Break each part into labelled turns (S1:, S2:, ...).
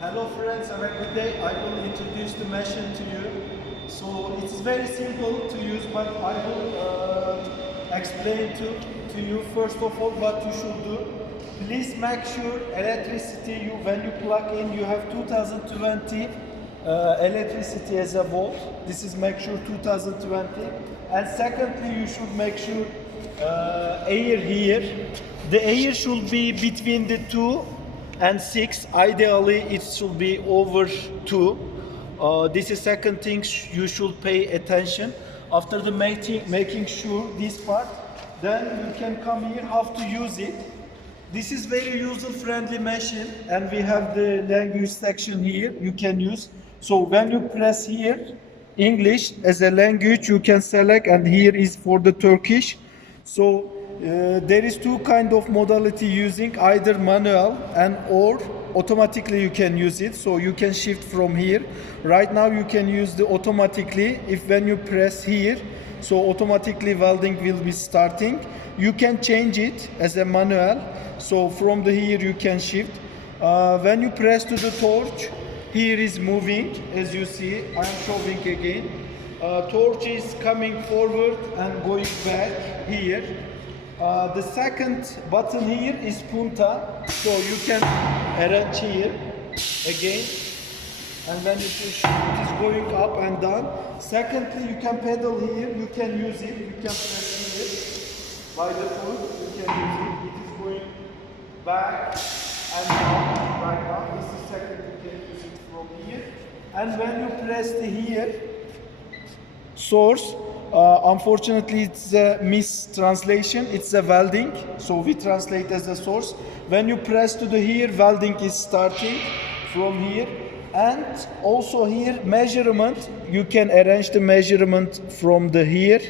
S1: Hello friends, have a good day. I will introduce the machine to you. So it's very simple to use, but I will uh, explain to, to you first of all what you should do. Please make sure electricity you when you plug in you have 2020 uh, electricity as a volt. This is make sure 2020. And secondly, you should make sure uh, air here. The air should be between the two and six. Ideally, it should be over two. Uh, this is second thing you should pay attention. After the making, making sure this part, then you can come here how to use it. This is very user-friendly machine, and we have the language section here. You can use. So when you press here, English as a language, you can select, and here is for the Turkish. So uh, there is two kind of modality using either manual and or automatically you can use it. So you can shift from here. Right now you can use the automatically. If when you press here, so automatically welding will be starting. You can change it as a manual. So from the here you can shift. Uh, when you press to the torch, here is moving as you see. I am showing again. Uh, torch is coming forward and going back here. Uh, the second button here is punta, so you can arrange here again. And when it is, it is going up and down. Secondly, you can pedal here. You can use it. You can press here by the foot. You can use it. It is going back and down right now. This is second. You can use it from here. And when you press the here, source. Uh, unfortunately, it's a mistranslation. It's a welding, so we translate as a source. When you press to the here, welding is starting from here. And also here, measurement. You can arrange the measurement from the here.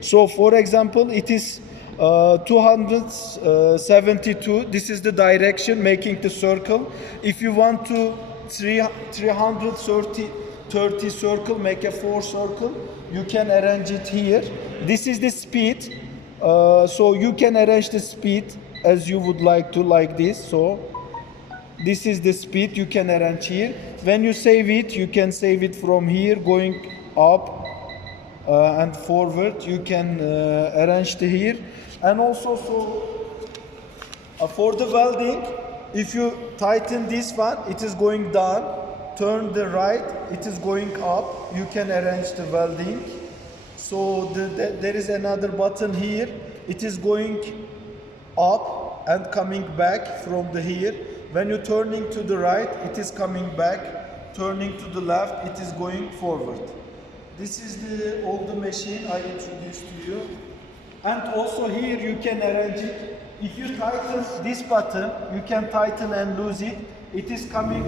S1: So, for example, it is uh, 272. This is the direction, making the circle. If you want to three, 330 30 circle, make a four circle. You can arrange it here. This is the speed. Uh, so you can arrange the speed as you would like to, like this. So this is the speed you can arrange here. When you save it, you can save it from here, going up uh, and forward. You can uh, arrange the here, and also so uh, for the welding, if you tighten this one, it is going down. Turn the right, it is going up. You can arrange the welding. So the, the- there is another button here. It is going up and coming back from the here. When you're turning to the right, it is coming back. Turning to the left, it is going forward. This is the older machine I introduced to you. And also here you can arrange it. If you tighten this button, you can tighten and lose it. It is coming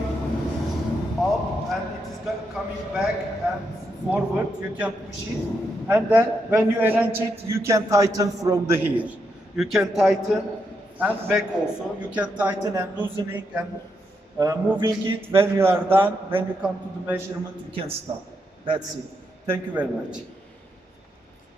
S1: up and it is coming back and forward. You can push it. And then when you arrange it, you can tighten from the here. You can tighten and back also. You can tighten and loosening and uh, moving it. When you are done, when you come to the measurement, you can stop. That's it. Thank you very much.